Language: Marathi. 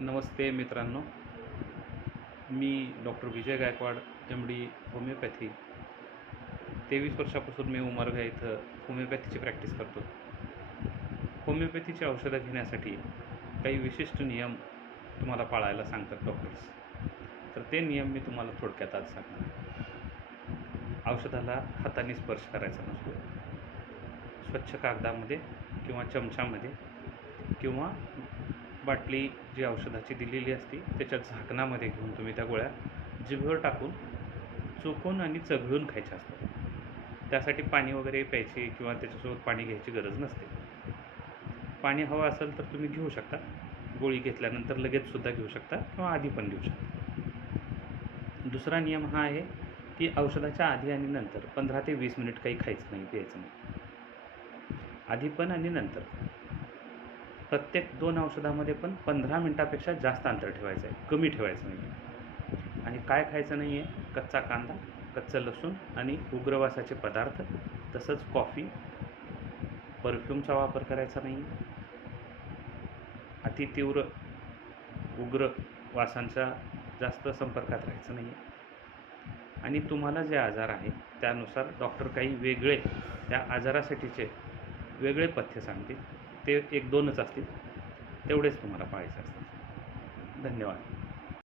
नमस्ते मित्रांनो, मी डॉक्टर विजय गायकवाड MD होमिओपॅथी. 23 वर्षापासून मी उमरगा इथं होमिओपॅथीची प्रॅक्टिस करतो. होमिओपॅथीची औषधं घेण्यासाठी काही विशिष्ट नियम तुम्हाला पाळायला सांगतात डॉक्टर्स. तर ते नियम मी तुम्हाला थोडक्यात आज सांगणार. औषधाला हाताने स्पर्श करायचा नसतो. स्वच्छ कागदामध्ये किंवा चमच्यामध्ये किंवा बाटली जी औषधाची दिलेली असते त्याच्या झाकणामध्ये घेऊन तुम्ही त्या गोळ्या जिभेवर टाकून चोखून आणि चघळून खायच्या असतात. त्यासाठी पाणी वगैरे प्यायची किंवा त्याच्यासोबत पाणी घ्यायची गरज नसते. पाणी हवं असेल तर तुम्ही घेऊ शकता. गोळी घेतल्यानंतर लगेचसुद्धा घेऊ शकता किंवा आधी पण घेऊ शकता. दुसरा नियम हा आहे की औषधाच्या आधी आणि नंतर 15 ते 20 मिनिट काही खायचं नाही, प्यायचं नाही. आधी पण आणि नंतर प्रत्येक 2 औषधामध्ये पण 15 मिनटापेक्षा जास्त अंतर ठेवायचं आहे, कमी ठेवायचं नाही आहे. आणि काय खायचं नाही आहे? कच्चा कांदा, कच्चं लसूण आणि उग्रवासाचे पदार्थ, तसंच कॉफी, परफ्यूमचा वापर करायचा नाही. अतितीव्र उग्र वासांच्या जास्त संपर्कात राहायचं नाही. आणि तुम्हाला जे आजार आहे त्यानुसार डॉक्टर काही वेगळे त्या आजारासाठीचे वेगळे पथ्य सांगतील. ते 1-2च असतील, तेवढेच तुम्हाला पाळायचे असतात. धन्यवाद.